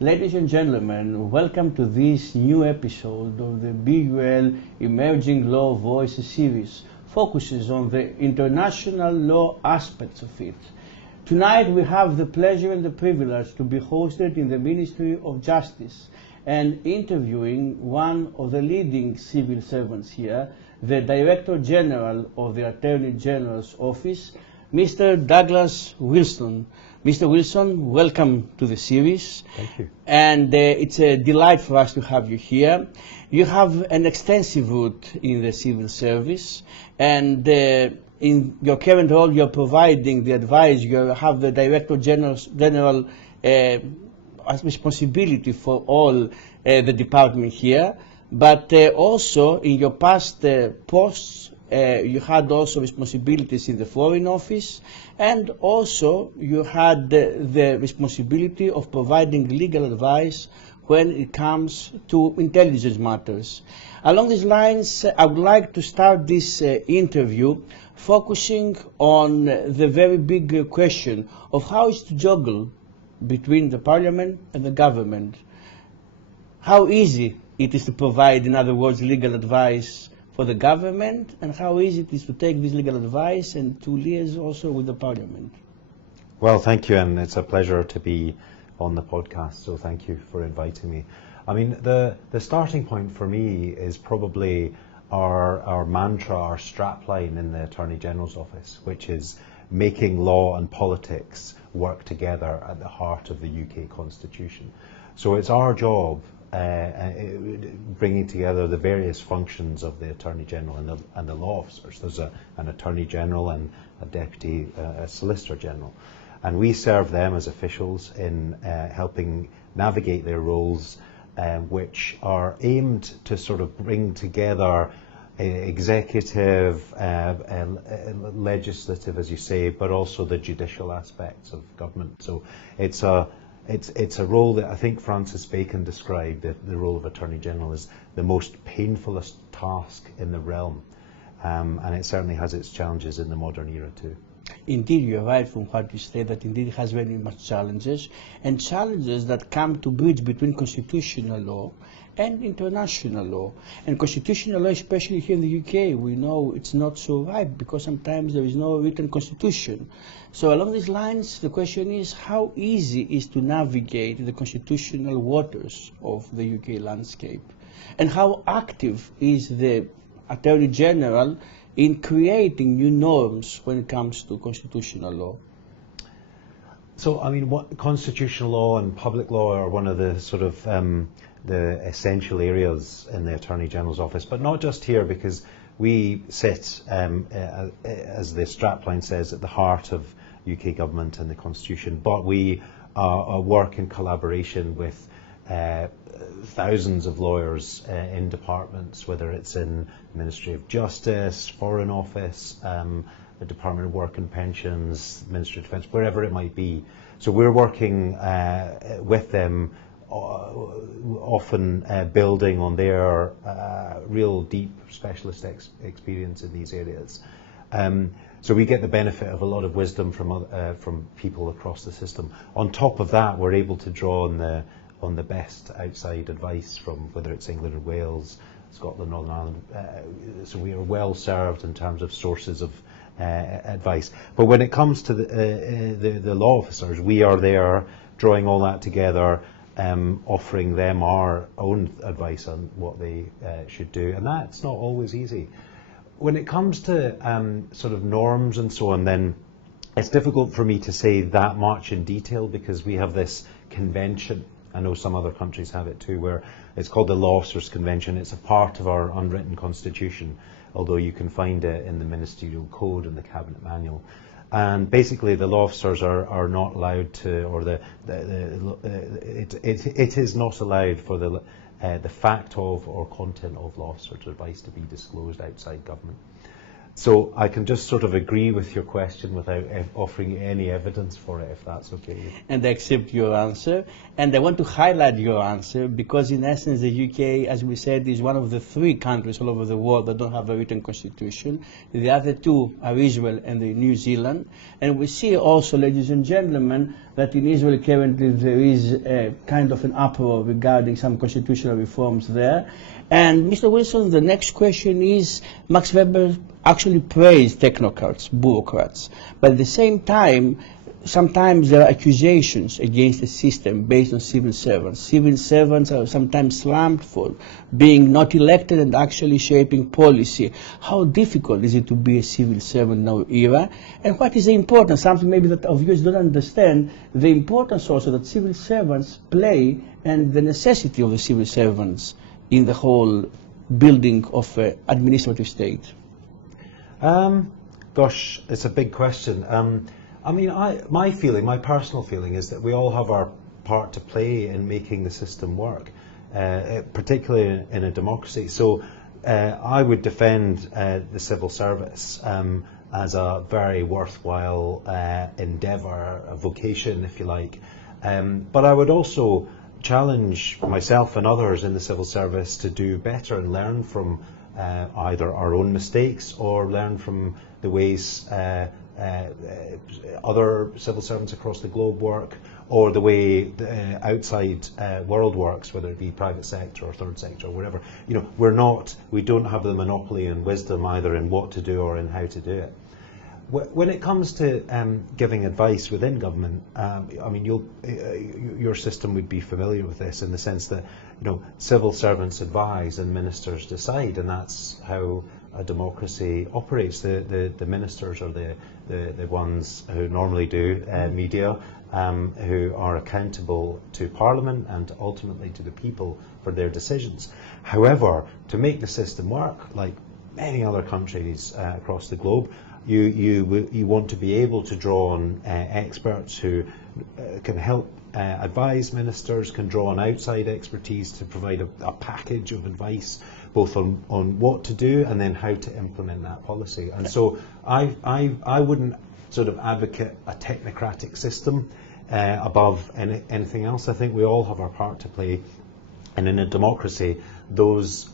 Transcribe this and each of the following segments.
Ladies and gentlemen, welcome to this new episode of the BUL Emerging Law Voices series, focuses on the international law aspects of it. Tonight we have the pleasure and the privilege to be hosted in the Ministry of Justice and interviewing one of the leading civil servants here, the Director General of the Attorney General's Office, Mr. Douglas Wilson. Mr. Wilson, welcome to the series. Thank you. And it's a delight for us to have you here. You have an extensive route in the civil service, and in your current role you're providing the advice, you have the Director General responsibility for all the department here, but also in your past posts you had also responsibilities in the Foreign Office, and also you had the responsibility of providing legal advice when it comes to intelligence matters. Along these lines, I would like to start this interview focusing on the very big question of how is to juggle between the Parliament and the government. How easy it is to provide, in other words, legal advice for the government, and how easy it is to take this legal advice and to liaise also with the Parliament. Well, thank you, and it's a pleasure to be on the podcast, so thank you for inviting me. I mean, the starting point for me is probably our mantra, our strapline in the Attorney General's Office, which is making law and politics work together at the heart of the UK Constitution. So it's our job bringing together the various functions of the Attorney General and the law officers. There's an Attorney General and a Deputy Solicitor General, and we serve them as officials in helping navigate their roles, which are aimed to sort of bring together executive, legislative, as you say, but also the judicial aspects of government. So it's a role that I think Francis Bacon described, the role of Attorney General, as the most painfulest task in the realm, and it certainly has its challenges in the modern era too. Indeed, you're right from what you say, that indeed it has very much challenges, and challenges that come to bridge between constitutional law and international law. And constitutional law, especially here in the UK, we know it's not so right because sometimes there is no written constitution. So along these lines, the question is how easy is to navigate the constitutional waters of the UK landscape, and how active is the Attorney General in creating new norms when it comes to constitutional law? So, I mean, what constitutional law and public law are one of the sort of the essential areas in the Attorney General's Office, but not just here, because we sit, as the strapline says, at the heart of UK government and the Constitution, but we work in collaboration with thousands of lawyers in departments, whether it's in the Ministry of Justice, Foreign Office, the Department of Work and Pensions, Ministry of Defence, wherever it might be. So we're working with them, often building on their real deep specialist experience in these areas. So we get the benefit of a lot of wisdom from people across the system. On top of that, we're able to draw on the best outside advice from whether it's England or Wales, Scotland, Northern Ireland. So we are well served in terms of sources of advice. But when it comes to the law officers, we are there drawing all that together, offering them our own advice on what they should do, and that's not always easy. When it comes to sort of norms and so on, then it's difficult for me to say that much in detail, because we have this convention. I know some other countries have it too, where it's called the Law Officers Convention. It's a part of our unwritten constitution, although you can find it in the Ministerial Code and the Cabinet Manual. And basically the law officers are not allowed to, or it is not allowed for the fact of or content of law officers' advice to be disclosed outside government. So I can just sort of agree with your question without offering any evidence for it, if that's okay. And I accept your answer. And I want to highlight your answer because, in essence, the UK, as we said, is one of the 3 countries all over the world that don't have a written constitution. The other 2 are Israel and New Zealand. And we see also, ladies and gentlemen, that in Israel currently there is a kind of an uproar regarding some constitutional reforms there. And Mr. Wilson, the next question is, Max Weber actually praised technocrats, bureaucrats, but at the same time, sometimes there are accusations against the system based on civil servants. Civil servants are sometimes slammed for being not elected and actually shaping policy. How difficult is it to be a civil servant in our era? And what is the importance, something maybe that our viewers don't understand, the importance also that civil servants play and the necessity of the civil servants in the whole building of administrative state? Gosh, it's a big question. I mean, my personal feeling is that we all have our part to play in making the system work, particularly in a democracy. So I would defend the civil service as a very worthwhile endeavour, a vocation, if you like. But I would also challenge myself and others in the civil service to do better and learn from either our own mistakes or learn from the ways other civil servants across the globe work, or the way the outside world works, whether it be private sector or third sector or whatever. You know, we don't have the monopoly in wisdom either in what to do or in how to do it. When it comes to giving advice within government, I mean, your system would be familiar with this in the sense that, you know, civil servants advise and ministers decide, and that's how a democracy operates. The ministers are the ones who normally do media, who are accountable to Parliament and ultimately to the people for their decisions. However, to make the system work, like many other countries across the globe, you want to be able to draw on experts who can help advise ministers, can draw on outside expertise to provide a package of advice, both on what to do and then how to implement that policy. And so I wouldn't sort of advocate a technocratic system above anything else. I think we all have our part to play. And in a democracy, those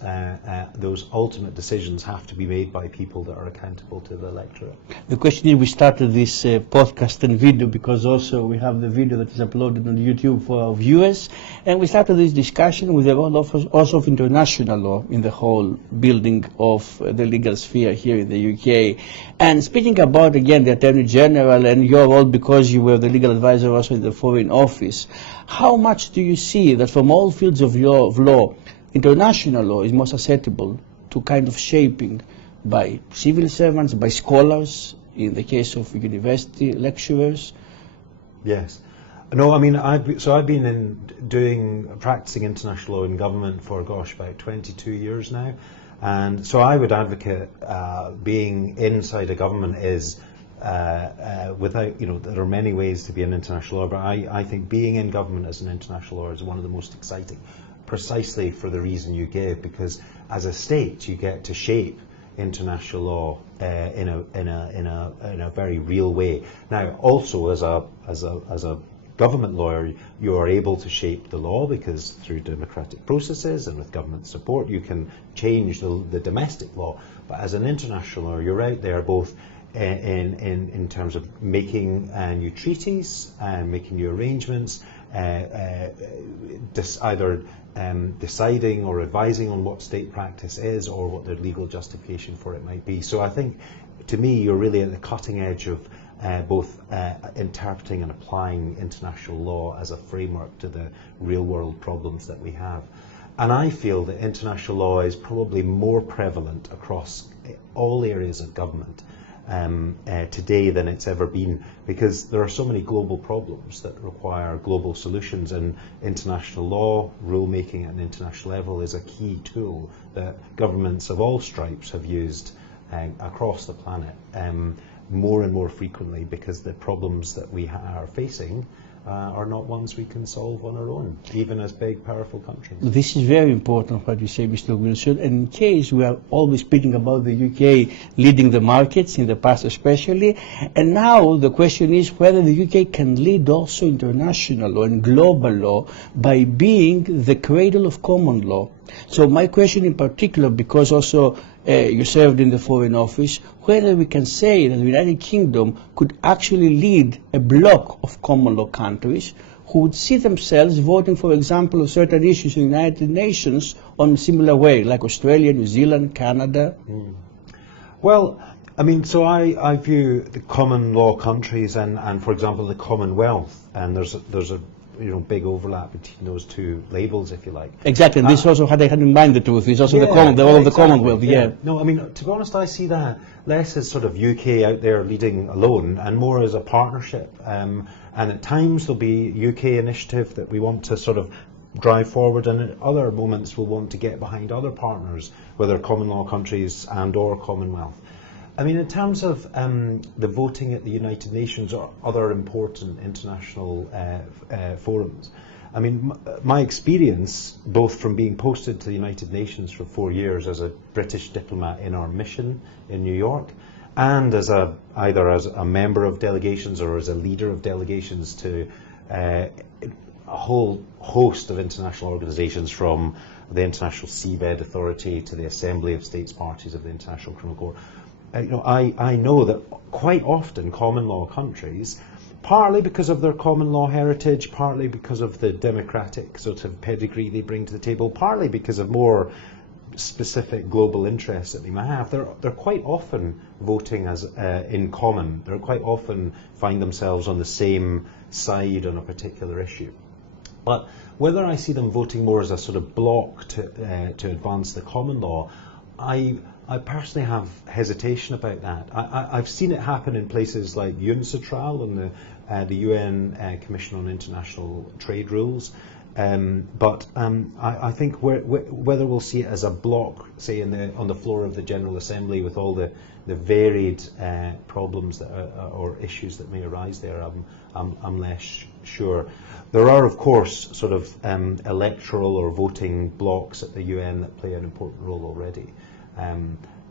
ultimate decisions have to be made by people that are accountable to the electorate. The question is, we started this podcast and video because also we have the video that is uploaded on YouTube for our viewers, and we started this discussion with the role also of international law in the whole building of the legal sphere here in the UK. And speaking about, again, the Attorney General and your role, because you were the legal advisor also in the Foreign Office, how much do you see that from all fields of law, international law is more susceptible to kind of shaping by civil servants, by scholars, in the case of university lecturers? Yes. No, I mean, I've been practicing international law in government for, about 22 years now. And so I would advocate being inside a government is without, there are many ways to be an international lawyer, but I think being in government as an international lawyer is one of the most exciting, precisely for the reason you gave, because as a state you get to shape international law in a very real way. Now, also as a government lawyer, you are able to shape the law because through democratic processes and with government support you can change the domestic law. But as an international lawyer, you're out there both in terms of making new treaties and making new arrangements, either deciding or advising on what state practice is or what the legal justification for it might be. So I think, to me, you're really at the cutting edge of both interpreting and applying international law as a framework to the real world problems that we have. And I feel that international law is probably more prevalent across all areas of government today than it's ever been, because there are so many global problems that require global solutions, and international law, rulemaking at an international level is a key tool that governments of all stripes have used across the planet more and more frequently, because the problems that we are facing are not ones we can solve on our own, even as big, powerful countries. This is very important what you say, Mr. Wilson. And in case we are always speaking about the UK leading the markets, in the past especially, and now the question is whether the UK can lead also international law and global law by being the cradle of common law. So my question in particular, because also you served in the Foreign Office, whether we can say that the United Kingdom could actually lead a bloc of common law countries who would see themselves voting, for example, on certain issues in the United Nations on a similar way, like Australia, New Zealand, Canada. Well, I mean, so I view the common law countries and for example, the Commonwealth, and there's a big overlap between those two labels, if you like. Exactly, and this also had I had in mind the truth. It's also the all of the Commonwealth. Yeah. No, I mean, to be honest, I see that less as sort of UK out there leading alone, and more as a partnership. And at times there'll be UK initiative that we want to sort of drive forward, and at other moments we'll want to get behind other partners, whether common law countries and or Commonwealth. I mean, in terms of the voting at the United Nations or other important international forums, I mean, my experience, both from being posted to the United Nations for 4 years as a British diplomat in our mission in New York, and as either as a member of delegations or as a leader of delegations to a whole host of international organizations, from the International Seabed Authority to the Assembly of States Parties of the International Criminal Court. I know that quite often common law countries, partly because of their common law heritage, partly because of the democratic sort of pedigree they bring to the table, partly because of more specific global interests that they might have, they're quite often voting as in common. They're quite often find themselves on the same side on a particular issue. But whether I see them voting more as a sort of bloc to advance the common law, I personally have hesitation about that. I've seen it happen in places like UNCITRAL and the UN Commission on International Trade Rules, but I think whether we'll see it as a bloc, say on the floor of the General Assembly with all the varied problems or issues that may arise there, I'm less sure. There are, of course, sort of electoral or voting blocs at the UN that play an important role already.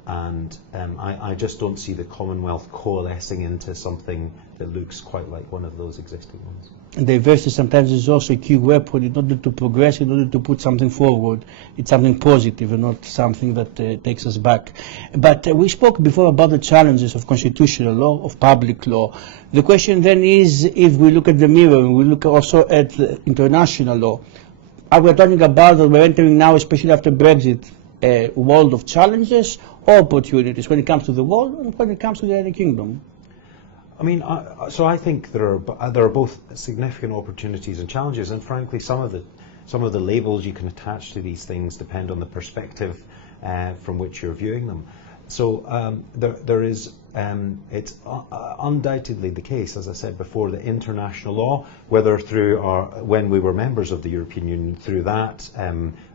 I just don't see the Commonwealth coalescing into something that looks quite like one of those existing ones. And diversity sometimes is also a key weapon in order to progress, in order to put something forward. It's something positive and not something that takes us back. But we spoke before about the challenges of constitutional law, of public law. The question then is, if we look at the mirror and we look also at the international law, are we talking about that we're entering now, especially after Brexit, a world of challenges or opportunities when it comes to the world and when it comes to the United Kingdom? I mean, so I think there are both significant opportunities and challenges, and frankly, some of the labels you can attach to these things depend on the perspective from which you're viewing them. So there is, it's undoubtedly the case, as I said before, that international law, whether through when we were members of the European Union, through that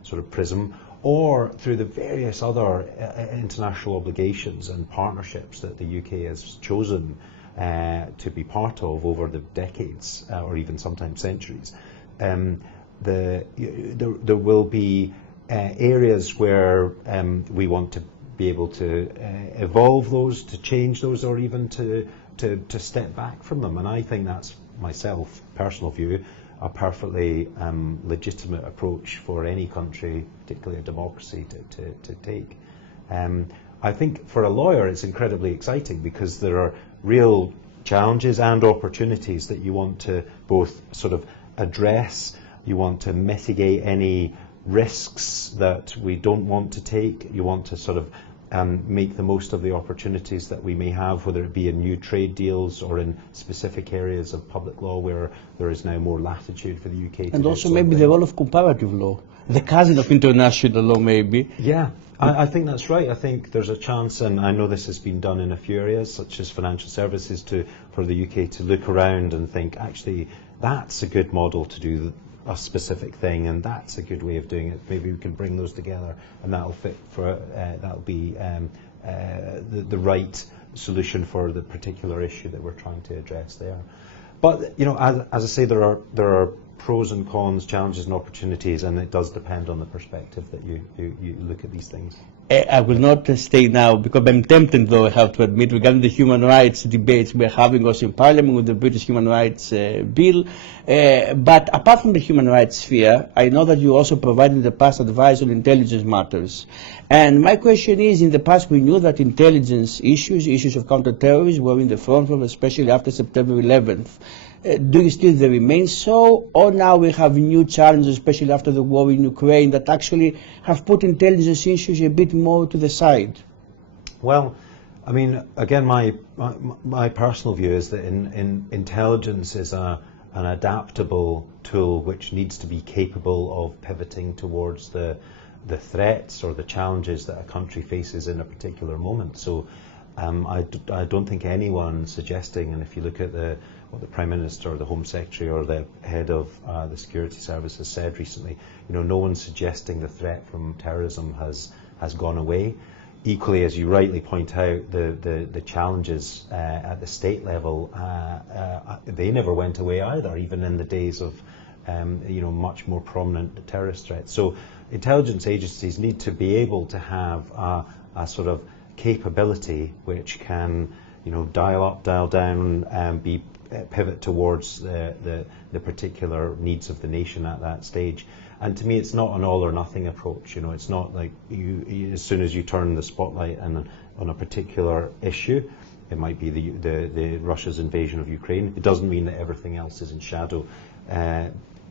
sort of prism, or through the various other international obligations and partnerships that the UK has chosen to be part of over the decades or even sometimes centuries, there will be areas where we want to be able to evolve those, to change those, or even to step back from them. And I think that's, myself, personal view, a perfectly legitimate approach for any country, particularly a democracy, to take. I think for a lawyer it's incredibly exciting because there are real challenges and opportunities that you want to both sort of address, you want to mitigate any risks that we don't want to take, you want to sort of make the most of the opportunities that we may have, whether it be in new trade deals or in specific areas of public law where there is now more latitude for the UK. And also maybe the role of comparative law, the cousin of international law maybe. Yeah, I think that's right. I think there's a chance, and I know this has been done in a few areas, such as financial services, for the UK to look around and think, actually, that's a good model to do a specific thing, and that's a good way of doing it. Maybe we can bring those together, and that'll fit for that'll be the right solution for the particular issue that we're trying to address there. But as I say, there are pros and cons, challenges and opportunities, and it does depend on the perspective that you look at these things. I will not stay now, because I'm tempted, though, I have to admit, regarding the human rights debates we're having also in Parliament with the British Human Rights Bill. But apart from the human rights sphere, I know that you also provided in the past advice on intelligence matters. And my question is, in the past we knew that intelligence issues of counterterrorism were in the front row, especially after September 11th. Do you still remain so, or now we have new challenges, especially after the war in Ukraine, that actually have put intelligence issues a bit more to the side? Well, I mean, again, my personal view is that intelligence is an adaptable tool which needs to be capable of pivoting towards the threats or the challenges that a country faces in a particular moment. So I don't think anyone suggesting, and if you look at what the Prime Minister or the Home Secretary or the head of the Security Service has said recently, no one's suggesting the threat from terrorism has gone away. Equally, as you rightly point out, the challenges at the state level, they never went away either, even in the days of much more prominent terrorist threats. So intelligence agencies need to be able to have a sort of capability which can dial up, dial down, and pivot towards the particular needs of the nation at that stage. And to me, it's not an all or nothing approach. It's not like you as soon as you turn the spotlight on a particular issue, it might be the Russia's invasion of Ukraine. It doesn't mean that everything else is in shadow.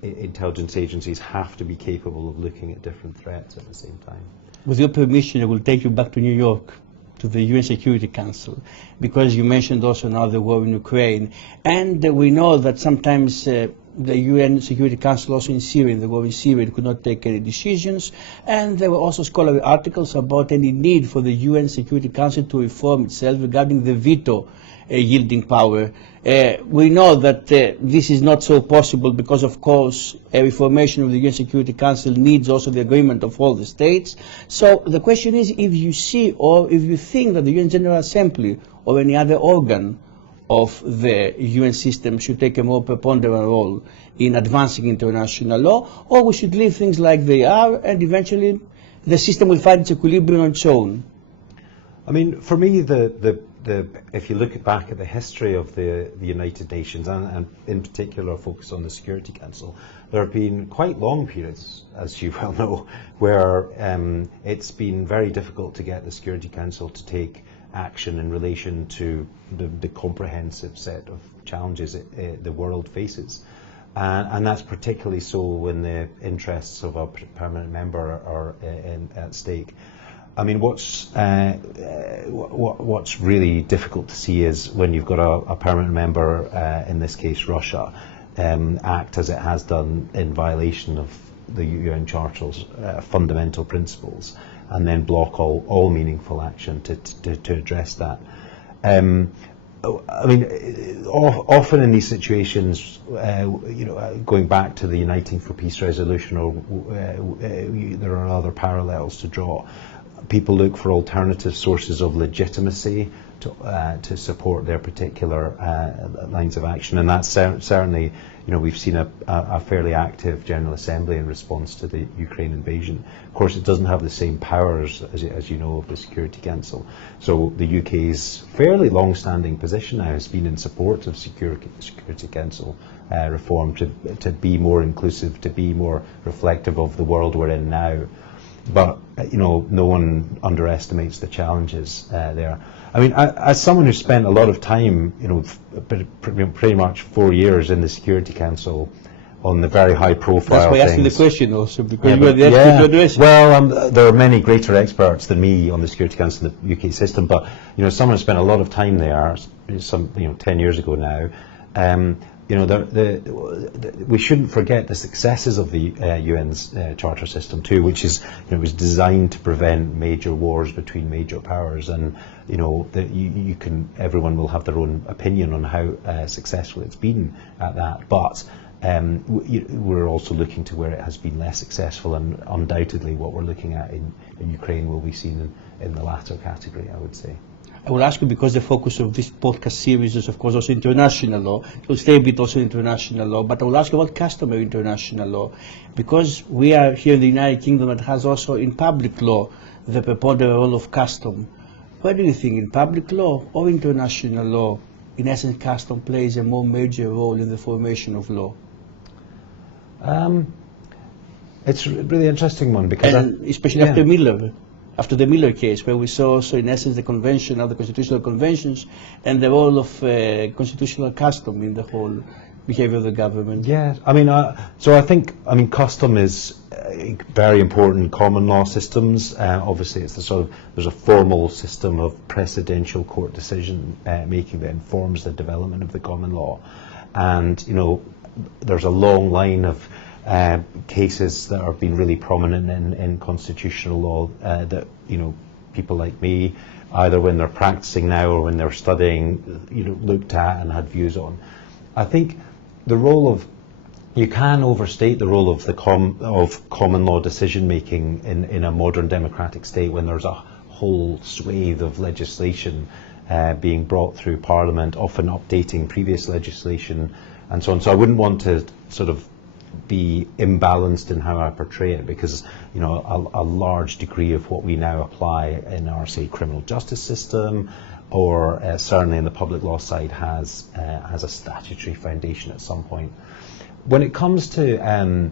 Intelligence agencies have to be capable of looking at different threats at the same time. With your permission, I will take you back to New York, to the UN Security Council, because you mentioned also now the war in Ukraine. And we know that sometimes the UN Security Council also in Syria, in the war in Syria, could not take any decisions. And there were also scholarly articles about any need for the UN Security Council to reform itself regarding the veto yielding power. We know that this is not so possible because, of course, a reformation of the UN Security Council needs also the agreement of all the states. So the question is, if you see or if you think that the UN General Assembly or any other organ of the UN system should take a more preponderant role in advancing international law, or we should leave things like they are and eventually the system will find its equilibrium on its own. I mean, for me, if you look back at the history of the United Nations, and in particular focus on the Security Council, there have been quite long periods, as you well know, where it's been very difficult to get the Security Council to take action in relation to the comprehensive set of challenges the world faces. And that's particularly so when the interests of a permanent member are at stake. I mean, what's really difficult to see is when you've got a permanent member, in this case Russia, act as it has done in violation of the UN Charter's fundamental principles, and then block all meaningful action to address that. I mean, often in these situations, going back to the Uniting for Peace resolution, or there are other parallels to draw. People look for alternative sources of legitimacy to support their particular lines of action, and that's certainly, we've seen a fairly active General Assembly in response to the Ukraine invasion. Of course, it doesn't have the same powers as you know of the Security Council. So the UK's fairly long-standing position now has been in support of Security Council reform to be more inclusive, to be more reflective of the world we're in now. But no one underestimates the challenges there. I mean, as someone who spent a lot of time, pretty much 4 years in the Security Council on the very high-profile. That's why I asked you the question also, because you are the expert to address it. Well, there are many greater experts than me on the Security Council in the UK system, but someone who spent a lot of time there, 10 years ago now. We shouldn't forget the successes of the UN's charter system too, which is was designed to prevent major wars between major powers, and everyone will have their own opinion on how successful it's been at that, but we're also looking to where it has been less successful, and undoubtedly what we're looking at in Ukraine will be seen in the latter category, I would say. I will ask you, because the focus of this podcast series is, of course, also international law. It will stay a bit also international law, but I will ask you about customary international law, because we are here in the United Kingdom that has also in public law the preponderant role of custom. What do you think, in public law or international law, in essence, custom plays a more major role in the formation of law? It's a really interesting one, because especially after Miller. After the Miller case, where we saw also in essence the convention of the constitutional conventions and the role of constitutional custom in the whole behavior of the government. Yeah, I mean, so I think, custom is very important in common law systems. Obviously, it's there's a formal system of precedential court decision making that informs the development of the common law, and there's a long line of cases that have been really prominent in constitutional law that people like me, either when they're practicing now or when they're studying, looked at and had views on. I think the role of, you can overstate the role of common law decision making in a modern democratic state when there's a whole swathe of legislation being brought through Parliament, often updating previous legislation and so on. So I wouldn't want to sort of be imbalanced in how I portray it, because a large degree of what we now apply in our, say, criminal justice system, or certainly in the public law side, has a statutory foundation at some point. When it comes to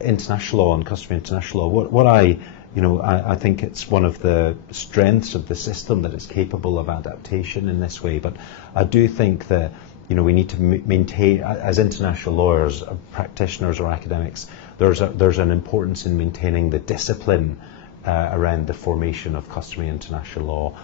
international law and customary international law, I think it's one of the strengths of the system that it's capable of adaptation in this way. But I do think that we need to maintain, as international lawyers, practitioners or academics, there's an importance in maintaining the discipline around the formation of customary international law.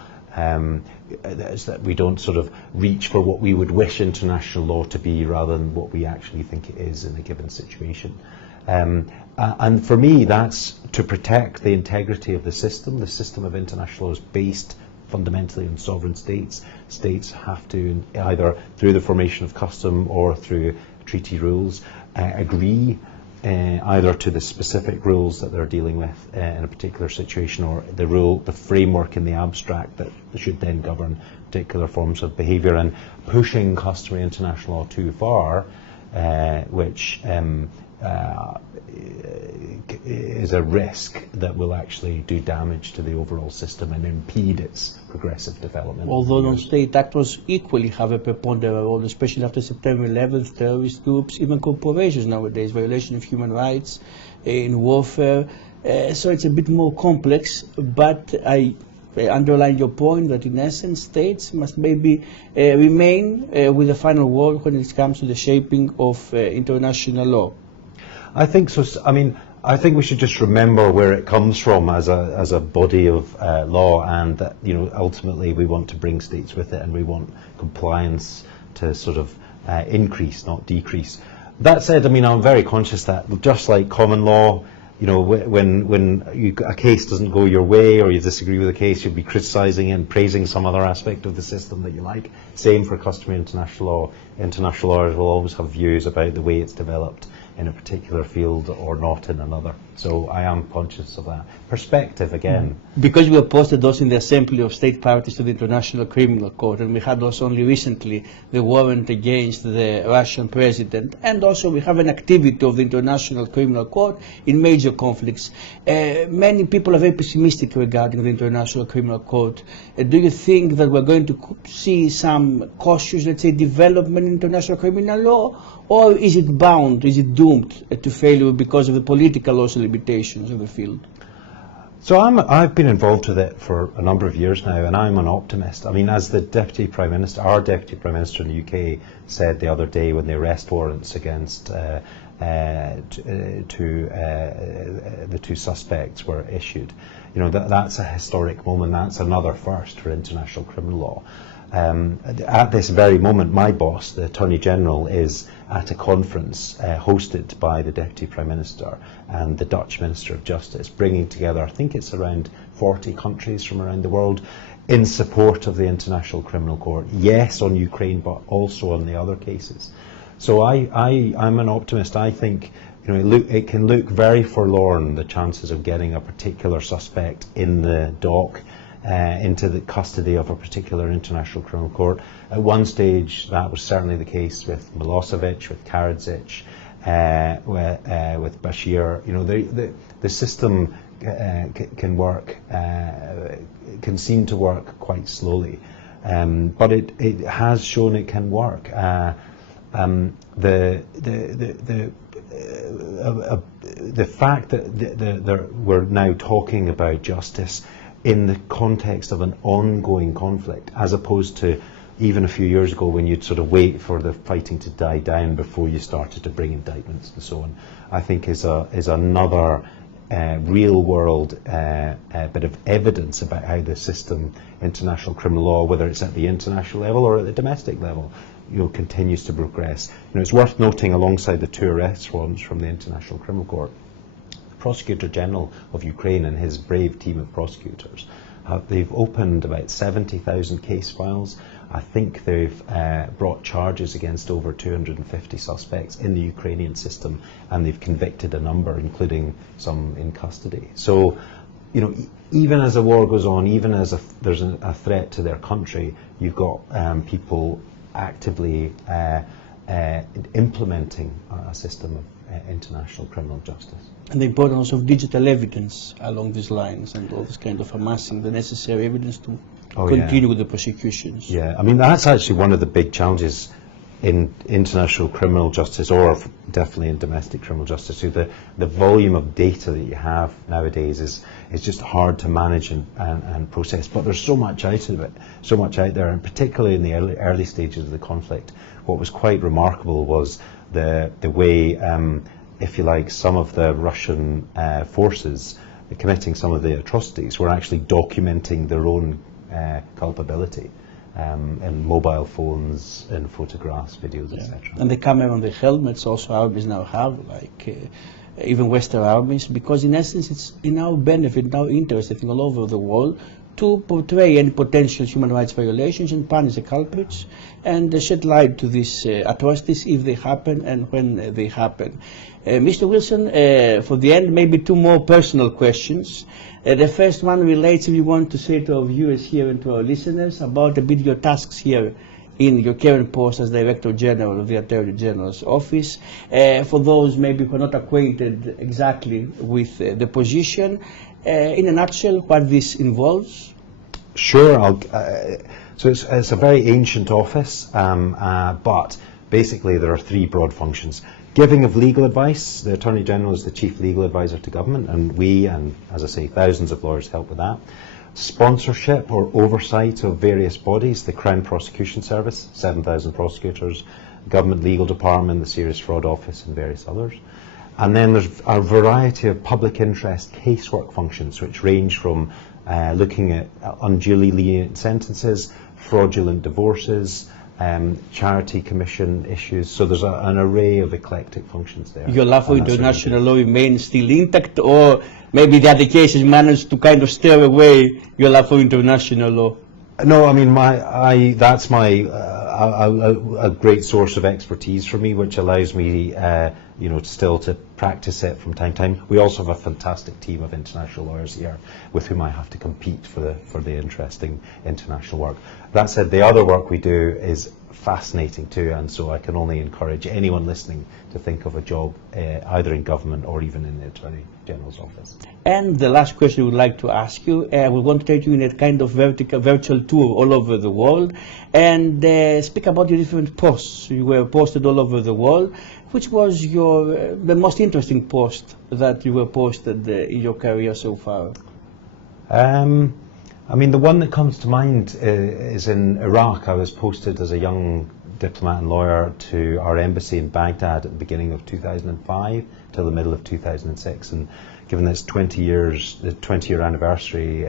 Is that we don't sort of reach for what we would wish international law to be rather than what we actually think it is in a given situation. And for me, that's to protect the integrity of the system. The system of international law is based fundamentally on sovereign states. States have to, either through the formation of custom or through treaty rules, agree either to the specific rules that they're dealing with in a particular situation, or the framework in the abstract that should then govern particular forms of behaviour. And pushing customary international law too far, which is a risk that will actually do damage to the overall system and impede its progressive development. Although non-state actors equally have a preponderant role, especially after September 11th, terrorist groups, even corporations nowadays, violation of human rights in warfare. So it's a bit more complex, but I underline your point that in essence states must maybe remain with the final word when it comes to the shaping of international law. I think so. I think we should just remember where it comes from as a body of law, and that ultimately we want to bring states with it, and we want compliance to sort of increase, not decrease. That said, I'm very conscious that just like common law, when a case doesn't go your way or you disagree with a case, you'll be criticising and praising some other aspect of the system that you like. Same for customary international law. International lawyers will always have views about the way it's developed in a particular field or not in another. So I am conscious of that. Perspective again. Because we opposed those in the Assembly of State Parties to the International Criminal Court, and we had also only recently the warrant against the Russian president, and also we have an activity of the International Criminal Court in major conflicts. Many people are very pessimistic regarding the International Criminal Court. Do you think that we're going to see some cautious, let's say, development in international criminal law, or is it bound, is it doomed to failure because of the political also limitations of the field? So I've been involved with it for a number of years now, and I'm an optimist. As the Deputy Prime Minister, our Deputy Prime Minister in the UK said the other day when the arrest warrants against the two suspects were issued, that's a historic moment. That's another first for international criminal law. At this very moment, my boss, the Attorney General, is at a conference hosted by the Deputy Prime Minister and the Dutch Minister of Justice, bringing together, I think it's around 40 countries from around the world, in support of the International Criminal Court. Yes, on Ukraine, but also on the other cases. So I'm an optimist. I think it can look very forlorn, the chances of getting a particular suspect in the dock into the custody of a particular international criminal court. At one stage, that was certainly the case with Milosevic, with Karadzic, with Bashir. You know, the system can work, can seem to work quite slowly, but it has shown it can work. The fact that we're now talking about justice in the context of an ongoing conflict, as opposed to even a few years ago when you'd sort of wait for the fighting to die down before you started to bring indictments and so on, I think is another real world bit of evidence about how the system, international criminal law, whether it's at the international level or at the domestic level, you know, continues to progress. You know, it's worth noting, alongside the 2 arrest warrants from the International Criminal Court, the Prosecutor General of Ukraine and his brave team of prosecutors, they've opened about 70,000 case files. I think they've brought charges against over 250 suspects in the Ukrainian system, and they've convicted a number, including some in custody. So, you know, even as a war goes on, even as there's a threat to their country, you've got people actively implementing a system of international criminal justice. And the importance of digital evidence along these lines, and all this kind of amassing the necessary evidence to continue with the prosecutions. Yeah, I mean, that's actually one of the big challenges in international criminal justice, or definitely in domestic criminal justice. So the volume of data that you have nowadays is just hard to manage and process. But there's so much out of it, so much out there, and particularly in the early stages of the conflict, what was quite remarkable was the way, if you like, some of the Russian forces committing some of the atrocities were actually documenting their own culpability. In mobile phones, in photographs, videos, etc. And the camera on the helmets also armies now have, like even Western armies, because in essence it's in our benefit, in our interest, I think, all over the world, to portray any potential human rights violations and punish the culprits and shed light to these atrocities if they happen and when they happen. Mr. Wilson, for the end, maybe 2 more personal questions. The first one relates, if you want to say to our viewers here and to our listeners, about a bit your tasks here in your current post as Director General of the Attorney General's Office. For those maybe who are not acquainted exactly with the position, in a nutshell, what this involves? Sure. So it's a very ancient office, but basically there are 3 broad functions. Giving of legal advice. The Attorney General is the Chief Legal Advisor to Government, and we, and as I say, thousands of lawyers help with that. Sponsorship or oversight of various bodies, the Crown Prosecution Service, 7,000 prosecutors, Government Legal Department, the Serious Fraud Office, and various others. And then there's a variety of public interest casework functions, which range from looking at unduly lenient sentences, fraudulent divorces, charity commission issues. So there's an array of eclectic functions there. Your love for international law remains still intact, or maybe the other cases managed to kind of steer away your love for international law? No, I mean, that's a great source of expertise for me, which allows me, you know, still to practice it from time to time. We also have a fantastic team of international lawyers here with whom I have to compete for the interesting international work. That said, the other work we do is fascinating too, and so I can only encourage anyone listening to think of a job either in government or even in the Attorney General's office. And the last question we would like to ask you, we want to take you in a kind of virtual tour all over the world and speak about your different posts. You were posted all over the world. Which was the most interesting post that you were posted in your career so far? I mean, the one that comes to mind is in Iraq. I was posted as a young diplomat and lawyer to our embassy in Baghdad at the beginning of 2005 till the middle of 2006, and given that it's 20 years, the 20-year anniversary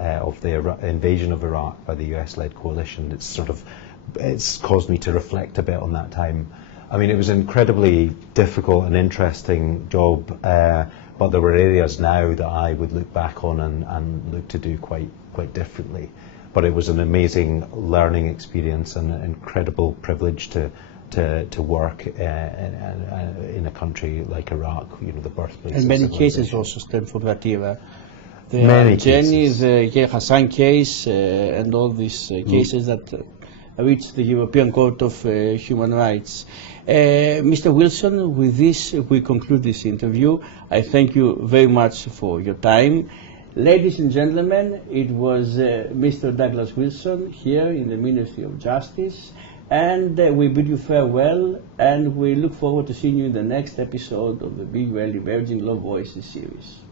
of the invasion of Iraq by the US-led coalition, it's caused me to reflect a bit on that time. I mean, it was an incredibly difficult and interesting job, but there were areas now that I would look back on and look to do quite differently. But it was an amazing learning experience and an incredible privilege to work in a country like Iraq, you know, the birthplace. And many cases also stem from that era. The Many Jenny, cases. the Hassan case, and all these cases that reached the European Court of Human Rights. Mr. Wilson, with this we conclude this interview. I thank you very much for your time. Ladies and gentlemen, it was Mr. Douglas Wilson here in the Ministry of Justice, and we bid you farewell, and we look forward to seeing you in the next episode of the BUL Emerging Law Voices series.